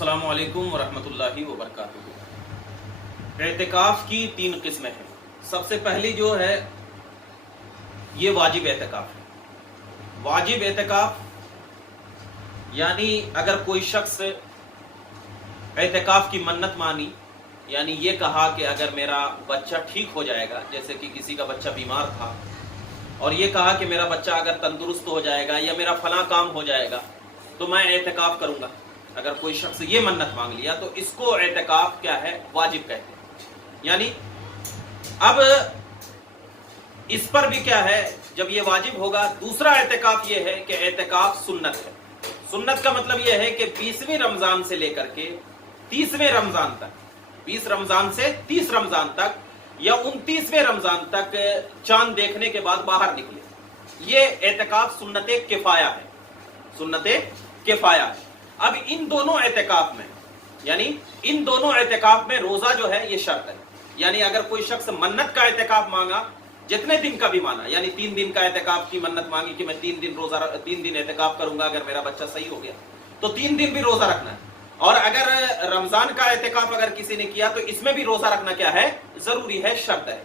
अस्सलामु अलैकुम वरहमतुल्लाहि वबरकातुहू। एतिकाफ की 3 किस्में हैं। सबसे पहली जो है ये वाजिब एतिकाफ है। वाजिब एतिकाफ यानी अगर कोई शख्स एतिकाफ की मन्नत मानी, यानी ये कहा कि अगर मेरा बच्चा ठीक हो जाएगा, जैसे कि किसी का बच्चा बीमार था और ये कहा कि मेरा बच्चा अगर तंदुरुस्त हो जाएगा या मेरा फला काम हो जाएगा तो मैं एतिकाफ करूंगा, अगर कोई शख्स ये मन्नत मांग लिया तो इसको एतिकाफ क्या है, वाजिब कहते हैं। यानी अब इस पर भी क्या है, जब ये वाजिब होगा। दूसरा एतिकाफ ये है कि एतिकाफ सुन्नत है। सुन्नत का मतलब ये है कि 20वीं रमजान से लेकर के 30वें रमजान तक, 20 रमजान से 30 रमजान तक या 29वें रमजान तक चांद देखने के बाद बाहर निकले, ये एतिकाफ सुन्नते किफाया है। सुन्नते किफाया है। अब इन दोनों एतिकाफ में, यानी इन दोनों एतिकाफ में रोजा जो है ये शर्त है। यानी अगर कोई शख्स मन्नत का एतिकाफ मांगा, जितने दिन का भी माना, यानी 3 दिन का एतिकाफ की मन्नत मांगी कि मैं 3 दिन एतिकाफ करूंगा अगर मेरा बच्चा सही हो गया, तो 3 दिन भी रोजा रखना है। और अगर रमजान का एतिकाफ अगर किसी ने किया तो इसमें भी रोजा रखना क्या है, जरूरी है, शर्त है।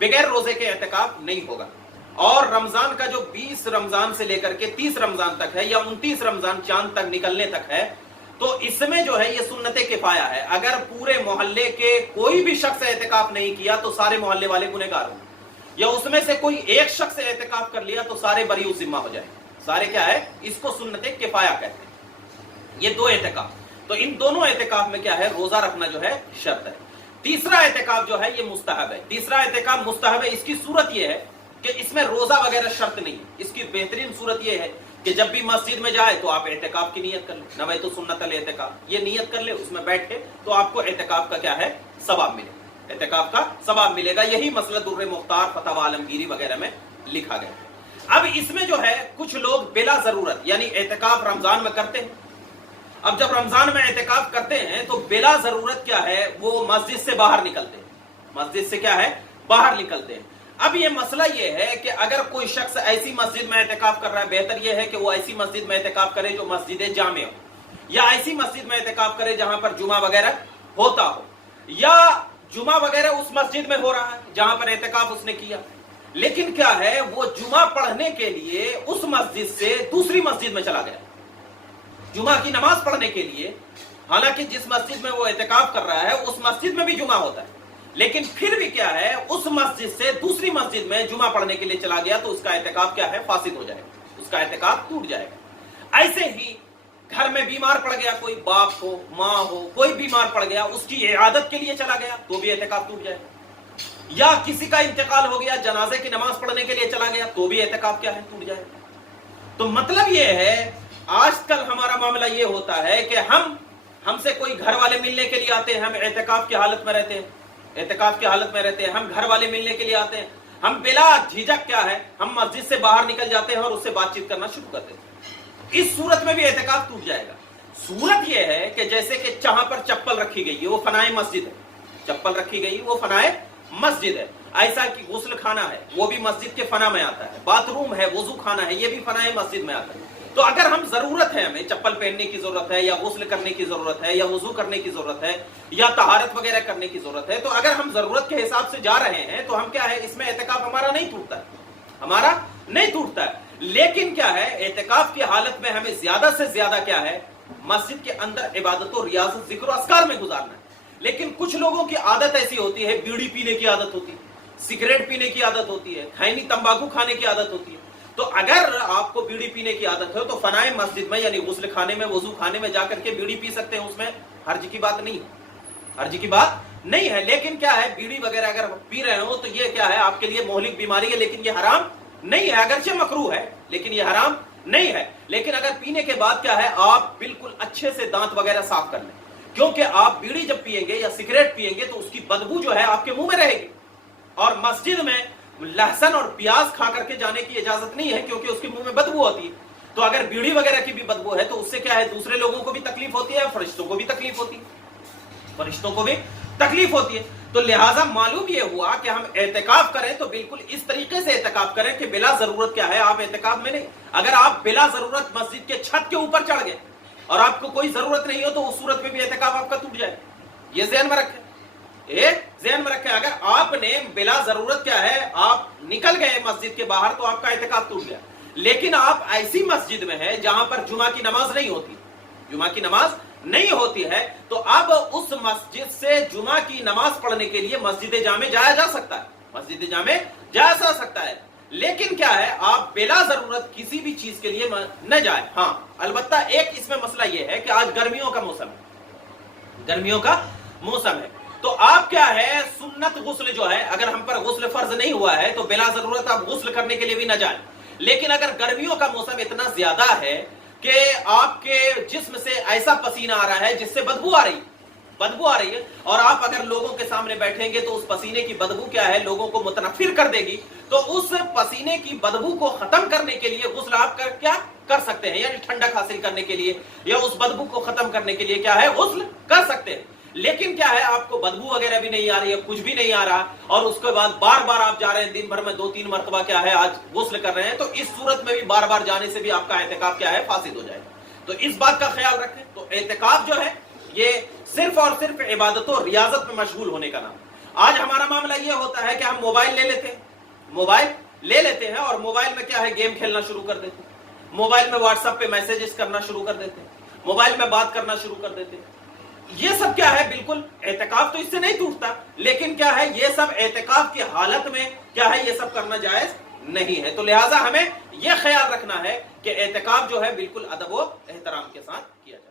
बगैर रोजे के एतिकाफ नहीं होगा। और रमजान का जो 20 रमजान से लेकर के 30 रमजान तक है या 29 रमजान चांद तक निकलने तक है, तो इसमें जो है ये सुन्नते किफाया है। अगर पूरे मोहल्ले के कोई भी शख्स एतिकाफ नहीं किया तो सारे मोहल्ले वाले गुनहगार होंगे, या उसमें से कोई एक शख्स एतिकाफ कर लिया तो सारे बरी जिम्मा हो जाएंगे। सारे क्या है, इसको सुन्नते किफाया कहते हैं। ये 2 एतिकाफ, तो इन दोनों एतिकाफ में क्या है, रोजा रखना जो है शर्त है। तीसरा एतिकाफ जो है ये मुस्तहब है। तीसरा एतिकाफ मुस्तहब है। इसकी सूरत ये है कि इसमें रोजा वगैरह शर्त नहीं है। इसकी बेहतरीन सूरत ये है कि जब भी मस्जिद में जाए तो आप एतिकाफ की नियत कर ले, नवै तो सुन्नतल एतिकाफ, ये नियत कर ले, उसमें बैठे तो आपको एतिकाफ का क्या है, सवाब मिलेगा। एतिकाफ का सवाब मिलेगा। यही मसला दुर्र मुख्तार, फतवा आलमगीरी वगैरह में लिखा गया। अब इसमें जो है कुछ लोग बिला जरूरत, यानी एतिकाफ रमजान में करते हैं। अब जब रमजान में एतिकाफ करते हैं तो बिला जरूरत क्या है, वो मस्जिद से बाहर निकलते हैं। मस्जिद से क्या है, बाहर निकलते हैं। अब ये मसला ये है कि अगर कोई शख्स ऐसी मस्जिद में एतिकाफ कर रहा है, बेहतर ये है कि वो ऐसी मस्जिद में एतिकाफ करे जो मस्जिद जामे हो, या ऐसी मस्जिद में एतिकाफ करे जहां पर जुमा वगैरह होता हो, या जुमा वगैरह उस मस्जिद में हो रहा है जहां पर एतिकाफ उसने किया, लेकिन क्या है, वो जुमा पढ़ने के लिए उस मस्जिद से दूसरी मस्जिद में चला गया, जुमा की नमाज पढ़ने के लिए। हालांकि जिस मस्जिद में वो एतिकाफ कर रहा है उस मस्जिद में भी जुमा होता है, लेकिन फिर भी क्या है, उस मस्जिद से दूसरी मस्जिद में जुमा पढ़ने के लिए चला गया तो उसका एतिकाफ क्या है, फासिद हो जाएगा, उसका एतिकाफ टूट जाएगा। ऐसे ही घर में बीमार पड़ गया, कोई बाप हो, माँ हो, कोई बीमार पड़ गया, उसकी इयादत के लिए चला गया तो भी एतिकाफ टूट जाएगा। या किसी का इंतकाल हो गया, जनाजे की नमाज पढ़ने के लिए चला गया तो भी एतिकाफ क्या है, टूट जाएगा। तो मतलब ये है, आजकल हमारा मामला ये होता है कि हमसे कोई घर वाले मिलने के लिए आते हैं, हम एतिकाफ की हालत में रहते हैं, एतिकाफ की हालत में रहते हैं, हम घर वाले मिलने के लिए आते हैं, हम बिला झिझक क्या है, हम मस्जिद से बाहर निकल जाते हैं और उससे बातचीत करना शुरू करते हैं। इस सूरत में भी एतिकाफ टूट जाएगा। सूरत यह है कि जैसे कि जहां पर चप्पल रखी गई है वो फनाए मस्जिद है, चप्पल रखी गई वो फनाए मस्जिद है। ऐसा कि गुस्ल खाना है वो भी मस्जिद के फना में आता है, बाथरूम है, वुजू खाना है, ये भी फनाए मस्जिद में आता है। तो अगर हम जरूरत है, हमें चप्पल पहनने की जरूरत है, या गुस्ल करने की जरूरत है, या वुजू करने की जरूरत है, या तहारत वगैरह करने की जरूरत है, तो अगर हम जरूरत के हिसाब से जा रहे हैं तो हम क्या है, इसमें एतिकाफ हमारा नहीं टूटता है, हमारा नहीं टूटता है। लेकिन क्या है, एतिकाफ की हालत में हमें ज्यादा से ज्यादा क्या है, मस्जिद के अंदर इबादत और रियाजत, जिक्र अस्कार में गुजारना है। लेकिन कुछ लोगों की आदत ऐसी होती है, बीड़ी पीने की आदत होती है, सिगरेट पीने की आदत होती है, खैनी तंबाकू खाने की आदत होती है। तो अगर आपको बीड़ी पीने की आदत है तो फनाए मस्जिद में, यानी गुस्ल खाने में, वजू खाने में जाकर के बीड़ी पी सकते हैं, उसमें हर्ज की बात नहीं है, हर्ज की बात नहीं है। लेकिन क्या है, बीड़ी वगैरह अगर पी रहे हो तो ये क्या है, आपके लिए मोहलिक बीमारी है, लेकिन ये हराम नहीं है। अगरचे मकरूह है लेकिन ये हराम नहीं है। लेकिन अगर पीने के बाद क्या है, आप बिल्कुल अच्छे से दांत वगैरह साफ कर लें, क्योंकि आप बीड़ी जब पिएंगे या सिगरेट पिएंगे तो उसकी बदबू जो है आपके मुंह में रहेगी। और मस्जिद में लहसुन और प्याज खा करके जाने की इजाजत नहीं है, क्योंकि उसके मुंह में बदबू होती है। तो अगर बीड़ी वगैरह की भी बदबू है तो उससे क्या है, दूसरे लोगों को भी तकलीफ होती है, फरिश्तों को भी तकलीफ होती है, फरिश्तों को भी तकलीफ होती है। तो लिहाजा मालूम ये हुआ कि हम एतिकाफ करें तो बिल्कुल इस तरीके से एतिकाफ करें कि बिला जरूरत क्या है, आप एतिकाफ में नहीं। अगर आप बिला जरूरत मस्जिद के छत के ऊपर चढ़ गए اور آپ کو کوئی ضرورت نہیں ہو تو اس صورت میں بھی اعتکاف آپ کا ٹوٹ جائے. یہ ذہن میں رکھیں, ذہن میں رکھیں. اگر آپ نے بلا ضرورت کیا ہے آپ نکل گئے مسجد کے باہر تو آپ کا اعتکاف ٹوٹ گیا. لیکن آپ ایسی مسجد میں ہیں جہاں پر جمعہ کی نماز نہیں ہوتی, جمعہ کی نماز نہیں ہوتی ہے, تو اب اس مسجد سے جمعہ کی نماز پڑھنے کے لیے مسجد جامع جایا جا سکتا ہے, مسجد جامع جایا جا سکتا ہے. لیکن کیا ہے آپ بلا ضرورت کسی بھی چیز کے لیے نہ جائیں. ہاں البتہ ایک اس میں مسئلہ یہ ہے کہ آج گرمیوں کا موسم ہے, گرمیوں کا موسم ہے, تو آپ کیا ہے سنت غسل جو ہے, اگر ہم پر غسل فرض نہیں ہوا ہے تو بلا ضرورت آپ غسل کرنے کے لیے بھی نہ جائیں. لیکن اگر گرمیوں کا موسم اتنا زیادہ ہے کہ آپ کے جسم سے ایسا پسینہ آ رہا ہے جس سے بدبو آ رہی ہے, اور آپ اگر لوگوں کے سامنے بیٹھیں گے تو اس پسینے کی بدبو کیا ہے لوگوں کو متنفر کر دے گی, تو اس پسینے کی بدبو کو ختم کرنے کے لیے غسل آپ کیا کر سکتے ہیں, یعنی ٹھنڈک حاصل کرنے کے لیے یا اس بدبو کو ختم کرنے کے لیے کیا ہے غسل کر سکتے ہیں. لیکن کیا ہے آپ کو بدبو وغیرہ بھی نہیں آ رہی ہے, کچھ بھی نہیں آ رہا, اور اس کے بعد بار بار آپ جا رہے ہیں دن بھر میں 2-3 مرتبہ کیا ہے آج غسل کر رہے ہیں, تو اس صورت میں بھی بار بار جانے سے بھی آپ کا اعتکاف کیا ہے فاسد ہو جائے گا. تو اس بات کا خیال رکھیں. تو اعتکاف جو ہے یہ صرف اور صرف عبادت و ریاضت میں مشغول ہونے کا نام. آج ہمارا معاملہ یہ ہوتا ہے کہ ہم موبائل لے لیتے ہیں اور موبائل میں کیا ہے گیم کھیلنا شروع کر دیتے ہیں, موبائل میں واٹس ایپ پہ میسجز کرنا شروع کر دیتے ہیں, موبائل میں بات کرنا شروع کر دیتے ہیں. یہ سب کیا ہے بالکل اعتکاف تو اس سے نہیں ٹوٹتا, لیکن کیا ہے یہ سب اعتکاف کی حالت میں کیا ہے یہ سب کرنا جائز نہیں ہے. تو لہٰذا ہمیں یہ خیال رکھنا ہے کہ اعتکاف جو ہے بالکل ادب و احترام کے ساتھ کیا جائے.